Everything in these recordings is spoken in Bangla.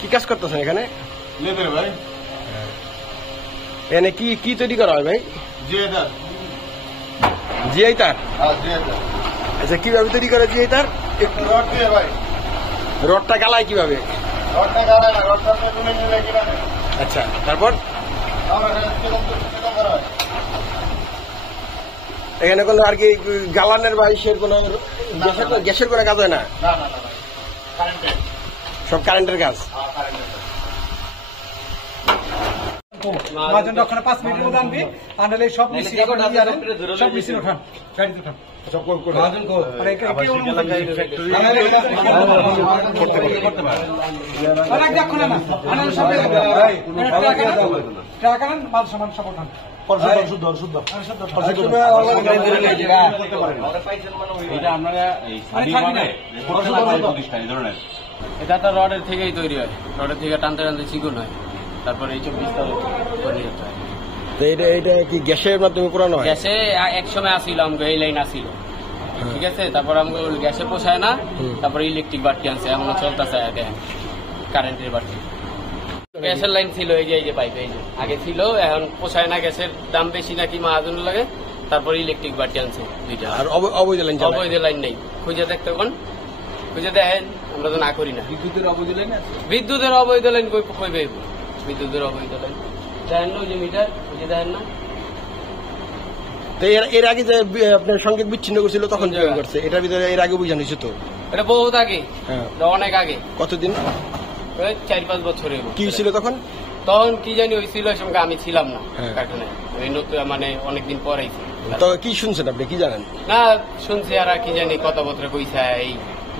কি কাজ করতেছেন এখানে? লেদার ভাই। এখানে কি কি তৈরি করা হয় ভাই? জিআই তার। আচ্ছা, কিভাবে তৈরি করে জিআই তার? রড দিয়ে ভাই। রডটা গালায় কিভাবে? রডটা গালায় না, রডটা তুমি নিলে কিনা। আচ্ছা, তারপর এখানে কোনো আর কি গালানের বা ইসের কোনো গ্যাসের কোনো কাজ হয় না? সব কারেন্টের কাজ। মাঝে ওখানে 5 মিনিটের মধ্যে আনবি, আনলে সব মিশিয়ে সব মিশিয়ে ওঠান, গাড়িতে ওঠান সব করে মাঝে কো আরে কি ফ্যাক্টরি করতে পারে আরে দেখো না আনলে সব ভাই ট্রাক আনেন মাল সামান সব ওঠান শুদ্ধ এটা আপনারা এই প্রতিষ্ঠান এই ধরনের এটা তো রডের থেকেই তৈরি হয়, রডের থেকে টানতে টানতে চিকন হয়, তারপরে এই 24 তৈরি হতে হয়। তো এটা কি গ্যাসের মাধ্যমে পুরানো হয়? গ্যাসে এক সময় আসিল আমাকে এই লাইন আসিল, ঠিক আছে, তারপর আমাকে গ্যাসে পোষায় না, তারপরে ইলেকট্রিক বাড়তি আনছে, এমন চলতেছে কারেন্টের বাড়তি। গ্যাসের লাইন ছিল এই যে পাইপ, এই যে আগে ছিল, এখন পোষায় না, গ্যাসের দাম বেশি নাকি মাহাজনের লাগে, তারপরে ইলেকট্রিক বাড়তি আনছে দুইটা। আর অবৈধ লাইন? অবৈধ লাইন নেই, খুঁজে দেখতে কোন খুঁজে দেখেন, আমরা তো না করি না। বিদ্যুতের অবৈধ লাইন আছে? বিদ্যুতের অবৈধ লাইন কই পাইব? বিদ্যুতের অবৈধ লাইন দেখেন না, ওই যে মিটার খুঁজে দেখেন না। তো এর আগে যে আপনার সংকেত বিচ্ছিন্ন করছিল তখন জয়েন করছে, এটার ভিতরে এর আগে বুঝানো হয়েছে তো? এটা বহুত আগে, হ্যাঁ অনেক আগে। কতদিন? 4-5 বছর। কি ছিল তখন? তখন কি জানি হয়েছিল, ওই সময় আমি ছিলাম না কারখানায়, মানে অনেকদিন পরেই। তো কি শুনছেন আপনি, কি জানেন? না শুনছি, আর কি জানি কথাবার্তা কইছে, এই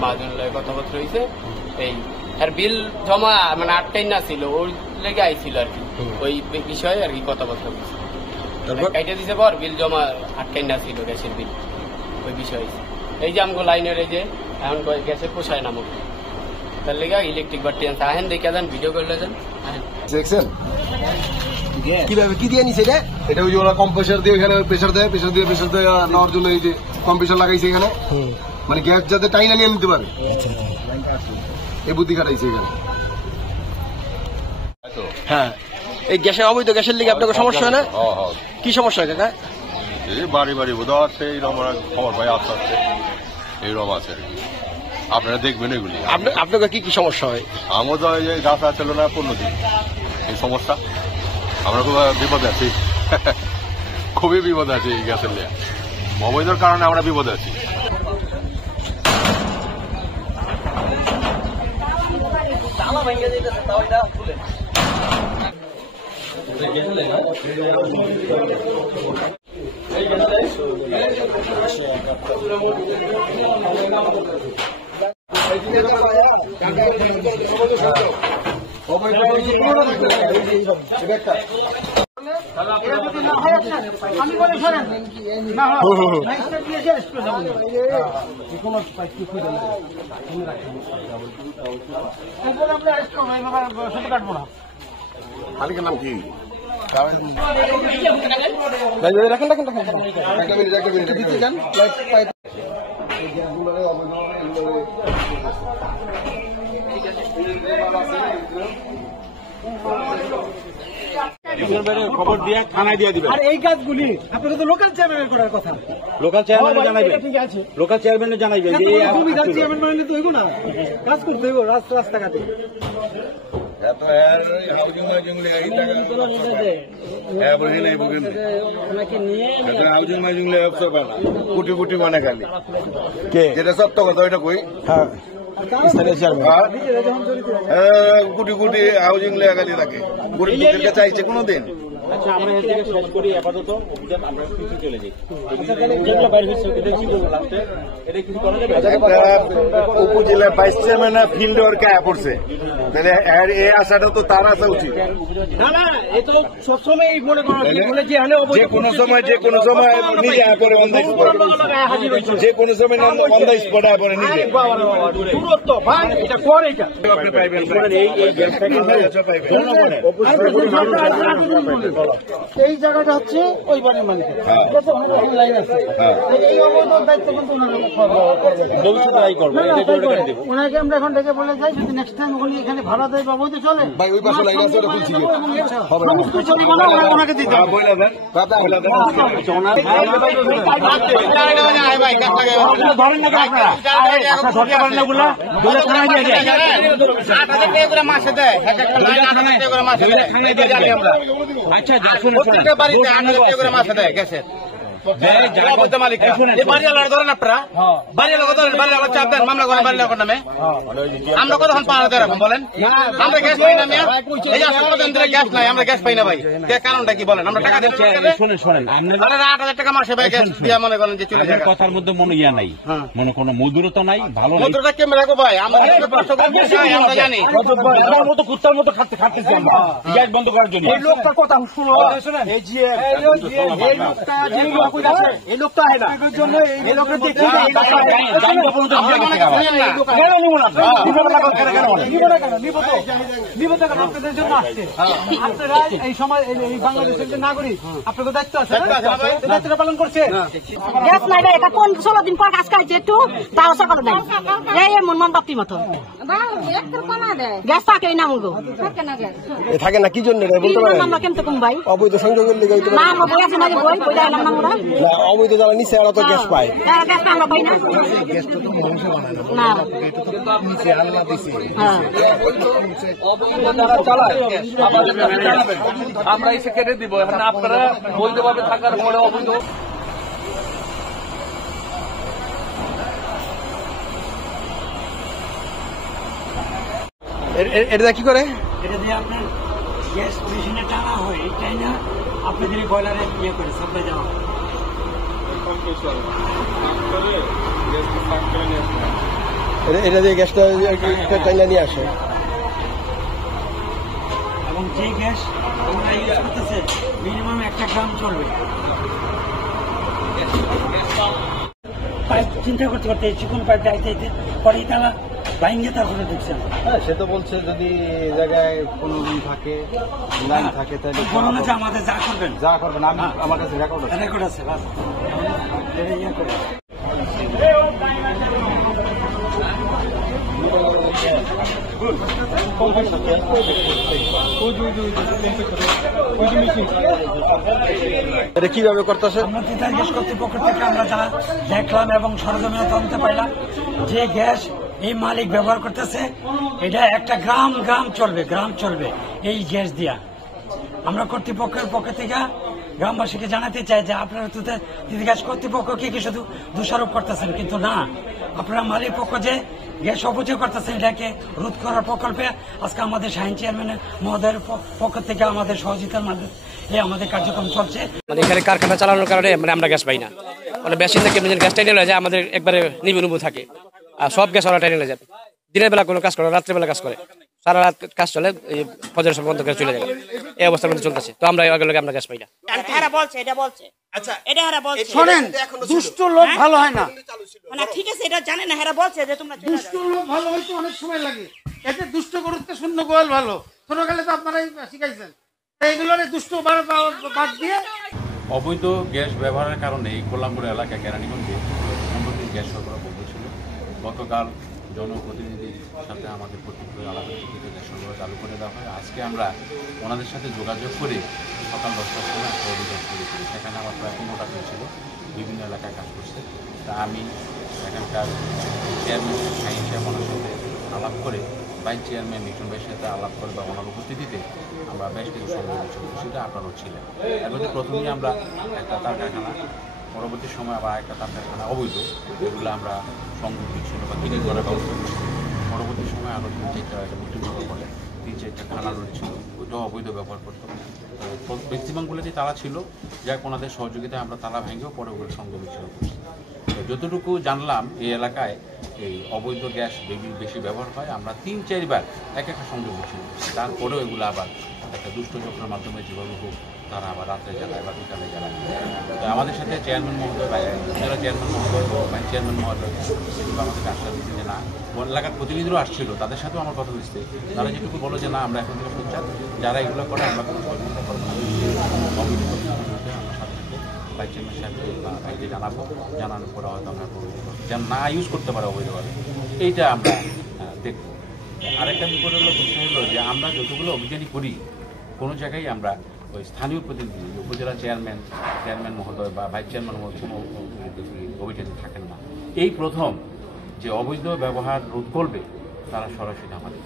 মাহাজন কথাবার্তা হয়েছে, এই আর বিল জমা মানে 8টাই না ছিল, ওই লেগে আইছিল আর কি, ওই বিষয়ে আর কি কথাবার্তা কইছে। কাইটা দিছে পর বিল জমা 8টাই না ছিল, গ্যাসের বিল, ওই বিষয়। এই যে আমগো লাইনের এই যে এখন গ্যাসের পোষায় না মুখ, তার লেগে ইলেকট্রিক বাড়তি আনছে। আহেন দেখে যান, ভিডিও করলে যান। দেখছেন কিভাবে কি দিয়ে নিছে এটা? ওই যে ওরা কম্প্রেসার দিয়ে এখানে প্রেসার দেয়, প্রেসার দিয়ে নেওয়ার জন্য এই যে কম্প্রেসার লাগাইছে এখানে, মানে গ্যাস যাতে টাইনা নিয়ে নিতে পারে, এই বুদ্ধি খাটাইছে এখানে। হ্যাঁ, এই গ্যাসের অবৈধ গ্যাসের লিগে আপনাকে সমস্যা হয় না? কি সমস্যা হয় কাকা? এই বাড়ি বোধ আছে, এইরকম খবর পাই আসতে আসতে এইরকম আছে আর কি, আপনারা দেখবেন এগুলি। আপনাকে কি কি সমস্যা হয়? আমাদের ওই যে গাছ ছিল না 15 দিন, এই সমস্যা আমরা খুব বিপদে আছি, খুবই বিপদে আছি এই গ্যাসের লিয়ে, অবৈধের কারণে আমরা বিপদে আছি। আমি বলে শোনেন না কাটবো না। মালিকের নাম কি? রাখেন খবর দিয়ে থানায় দিয়ে দিবেন। আর এই কাজগুলি আপনাদের তো লোকাল চেয়ারম্যানের করার কথা, লোকাল চেয়ারম্যান জানাবেন, ঠিক আছে, লোকাল চেয়ারম্যান জানাবেন যে চেয়ারম্যান বানালে তো হইব না, কাজ করতে হইব রাস্তাঘাটে। কোটি কোটি মানে খালি যেটা সত্য কথা ওইটা কই। কোটি কোটি হাউজিং লেগালি থাকে, গরিবদেরকে চাইছে কোনোদিন। আচ্ছা, আমরা এর থেকে শেষ করি আপাতত, অভিযান আমরা কিছু চলে যাই। উপজেলার ভাইস চেয়ারম্যান ফিল্ড ওয়ার্কে পড়ছে, তাহলে এই আশাটা তো তার আসা উচিত। না না, এ তো সবসময় মনে করো যে কোনো সময় নিজে পরে অন দ্য স্পট, যে কোনো সময় অন দ্য স্পট পরে নিজে দূরত্ব ভাই, এটা করে এটা আপনি পাইবেন। এই জায়গাটা হচ্ছে ওই বাড়ির মালিকের, লাইন আছে, এই অবৈধ দায়িত্ব কিন্তু ওনাকে আমরা এখন ডেকে বলে যাই, যদি নেক্সট টাইম ওখানে এখানে মানে ভাড়া দেয় বা বইতে চলে ভাই ওই পাশে লাইন আছে ওটা খুলছি গিয়ে। হবে না। সমস্ত জরিমানা ওনাকে দিতে হবে। দাদা, ধরেন না আপনারা আচ্ছা ধরতে পারেন না বলে বলে থানায় দিয়ে দেয় 8,000 টাকা করে মাসে দেয় এক একটা লাইন 8,000 টাকা করে মাসে দেয় থানায় দিয়ে জানি আমরা আচ্ছা শুনুন প্রত্যেকটা বাড়িতে 8,000 টাকা করে মাসে দেয় গ্যাসের অবৈধ মালিক এই বাড়িওয়ালার ধরেন আপনারা বাড়িওয়ালা ধরেন বাড়িওয়ালা চাপ দেন মামলা করেন বাড়িওয়ালার নামে আমরা কতক্ষণ পাহাড় দিয়ে রাখুন বলেন আমরা গ্যাস পাই না মিয়া এই যে কতদিন ধরে গ্যাস নাই আমরা গ্যাস পাই না ভাই এর কারণটা কি বলেন আমরা টাকা দিচ্ছি শোনেন আরে 8,000 টাকা মাসে ভাই গ্যাস দিয়া মনে করেন যে চলে যায় কথার মধ্যে মনে ইয়া নাই মনে কোনো মধুরতা নাই ভালো নাই মন্ত্রটা কেমন রাখো ভাই আমরা কষ্ট করতে চাই আমরা জানি আমার মতো কুত্তার মতো খাটতেছি আমরা গ্যাস বন্ধ করার জন্য এই লোকটার কথা শুনো এই যে এই লোকটা যে এই লোকটা হয় না এর জন্য এই লোকটা দেখি এই লোকটা আপনাদের জন্য আসছে আপনারা এই সময় এই বাংলাদেশের যে নাগরিক আপনাদের দায়িত্ব আছে দায়িত্বটা পালন করছে গ্যাস নাই রে এটা কোন 16 দিন পর কাজ খাইছে একটু তাও সকালে নাই এই মন মন বাপটি মতো গ্যাস থাকে না মুগো থাকে না কি জন্য বলতে পারেন আমরা কেমতে কম ভাই অবৈধ সংযোগের লেগে হইতে পারে না আমরা বই আছে না বই দিলাম না আমরা না অবৈধ জ্বালা নিচে এরা তো গ্যাস পায় গ্যাস আমরা পাই না না নিচে আল্লাহ দিছে হ্যাঁ আমরা এসে কেটে দিব এখন আপনারা বৈধভাবে থাকার পরে অবৈধ এটা কি করে এটা দিয়ে আপনার গ্যাস মেশিনে টানা হয় এটাই না আপনাদের বয়লারে ইয়ে করে সাপ্লাই দেওয়া হয় এটা দিয়ে গ্যাসটা টাইলা নিয়ে আসে এবং যে গ্যাস আমরা ইউজ করতেছে মিনিমাম 1 গ্রাম চলবে পাইপ চিন্তা করতে করতে চিকন পাইপ আইতে আইতে পরে তারা বাইঙ্গে তারপরে দেখছেন হ্যাঁ সে তো বলছে যদি জায়গায় কোনো রুম থাকে লাইন থাকে তাহলে বলো না যে আমাদের যা করবেন যা করবেন আমি আমার কাছে রেকর্ড আছে রেকর্ড আছে বাস এটা ইয়ে করে এটা কিভাবে করতেছে আমরা তিতাস গ্যাস কর্তৃপক্ষ থেকে আমরা যা দেখলাম এবং সরজমিনে তদন্ত পাইলাম যে গ্যাস এই মালিক ব্যবহার করতেছে এটা একটা গ্রাম চলবে এই গ্যাস দিয়া আমরা কর্তৃপক্ষের পক্ষ থেকে গ্রামবাসীকে জানাতে চাই যে আপনারা তো তিতাস গ্যাস কর্তৃপক্ষকে কি শুধু দোষারোপ করতেছেন কিন্তু না আপনারা মালিক পক্ষ যে গ্যাস অপচয় করতেছেন এটাকে রোধ করার প্রকল্পে আজকে আমাদের শাহিন চেয়ারম্যান মহোদয়ের পক্ষ থেকে আমাদের সহযোগিতার মাধ্যমে আমাদের কার্যক্রম চলছে মানে এখানে কারখানা চালানোর কারণে মানে আমরা গ্যাস পাই না মানে বেশি থেকে গ্যাস টাইনে যায় আমাদের একবারে নিবু থাকে আর সব গ্যাস ওরা টাইনে যাবে দিনের বেলা কোনো কাজ করে রাত্রে বেলা কাজ করে সারা রাত কাজ চলে এই ফজর সময় বন্ধ করে চলে যাবে এই অবস্থার মধ্যে চলতেছে তো আমরা আমরা গ্যাস পাই না আচ্ছা এটা হারা বলছে শোনেন দুষ্ট লোক ভালো হয় না মানে ঠিক আছে এটা জানেন না হারা বলছে যে তোমরা দুষ্ট লোক ভালো হইতে অনেক সময় লাগে এতে দুষ্ট করতে শূন্য গোয়াল ভালো ছোটকালে তো আপনারাই শিখাইছেন এইগুলোর দুষ্ট বাদ দিয়ে অবৈধ গ্যাস ব্যবহারের কারণে এই কল্যাণপুর এলাকা কেরানীগঞ্জে সম্প্রতি গ্যাস সরবরাহ বন্ধ ছিল গতকাল জনপ্রতিনিধির সাথে আমাদের প্রতিক্রিয়া আলাদা থেকে গ্যাস সরবরাহ চালু করে দেওয়া হয় আজকে আমরা ওনাদের সাথে যোগাযোগ করে সকাল 10টার সময় একটা অভিযান শুরু করি সেখানে আমার প্রায় 15টা হয়েছিল বিভিন্ন এলাকায় কাজ করছে তা আমি এখানকার চেয়ারম্যান শাহিন সাহেব ওনার সাথে আলাপ করে ভাইস চেয়ারম্যান মিঠুন ভাইয়ের সাথে আলাপ করে বা ওনার উপস্থিতিতে আমরা বেশ কিছু সংগ্রহ ছিল সেটা আপনারও ছিলেন এর মধ্যে প্রথমেই আমরা একটা তার কারখানা পরবর্তী সময় আবার একটা তার কারখানা অবৈধ এগুলো আমরা সংগ্রহ ছিল বা কিনে করার ব্যবস্থা করছি পরবর্তী সময় আরও 3-4টা একটা মিটিং করার ফলে 3-4টা খানা রয়েছিল ওইটাও অবৈধ ব্যবহার করতাম ম্যাক্সিমামগুলোতেই তালা ছিল যাক ওনাদের সহযোগিতায় আমরা তালা ভেঙেও পরে ওগুলো সংগ্রহ ছিল করছি যতটুকু জানলাম এই এলাকায় এই অবৈধ গ্যাস বেশি ব্যবহার হয় আমরা 3-4 বার একটা সংযোগ ছিল তারপরেও এগুলো আবার একটা দুষ্ট চক্রের মাধ্যমে যেভাবে হোক তারা আবার রাত্রে জ্বালায় বা বিকালে জ্বালায় তো আমাদের সাথে চেয়ারম্যান মহোদয় যারা চেয়ারম্যান মহোদয় ভাইস চেয়ারম্যান মহোদয় সেগুলো আমাদেরকে আশ্বাস দিচ্ছে যে না এলাকার প্রতিনিধিরাও আসছিল তাদের সাথেও আমার কথা হয়েছে তারা যেটুকু বলো যে না আমরা এখন থেকে সোচ্চার যারা এগুলো করে আমরা কোনো সহযোগিতা করবো আমার সাথে ভাইস চেয়ারম্যান সাহেবকে বা ভাইকে জানানোর পরে হয়তো আমরা করবো যেন না ইউজ করতে পারে অবৈধভাবে এইটা আমরা দেখব আরেকটা আরেকটা বিপদ হলো বিষয় হলো যে আমরা যতগুলো অভিযানই করি কোনো জায়গায় আমরা ওই স্থানীয় প্রতিনিধি উপজেলা চেয়ারম্যান মহোদয় বা ভাইস চেয়ারম্যান মহোদয় কোনো অভিযানে থাকেন না। এই প্রথম যে অবৈধ ব্যবহার রোধ করবে তারা সরাসরি আমাদের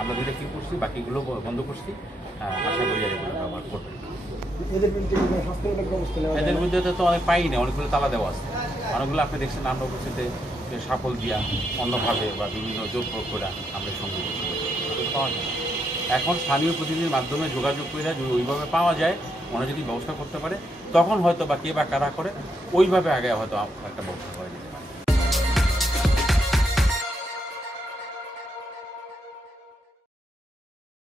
আমরা দুইটা কি করছি, বাকিগুলো বন্ধ করছি। আশা করি আর এগুলো ব্যবহার করবে। এদের বিরুদ্ধে তো অনেক পাই না, অনেকগুলো তালা দেওয়া আছে। অনেকগুলো আপনি দেখছেন আমরা উপস্থিতে সাফল দিয়া অন্যভাবে বা বিভিন্ন জোর প্রয়োগ করে আমরা সঙ্গে পাওয়া যায়। এখন স্থানীয় প্রতিনিধির মাধ্যমে যোগাযোগ করে যদি ওইভাবে পাওয়া যায়, ওরা যদি ব্যবস্থা করতে পারে তখন হয়তো বা কে বা কারা করে ওইভাবে আগে হয়তো একটা ব্যবস্থা করে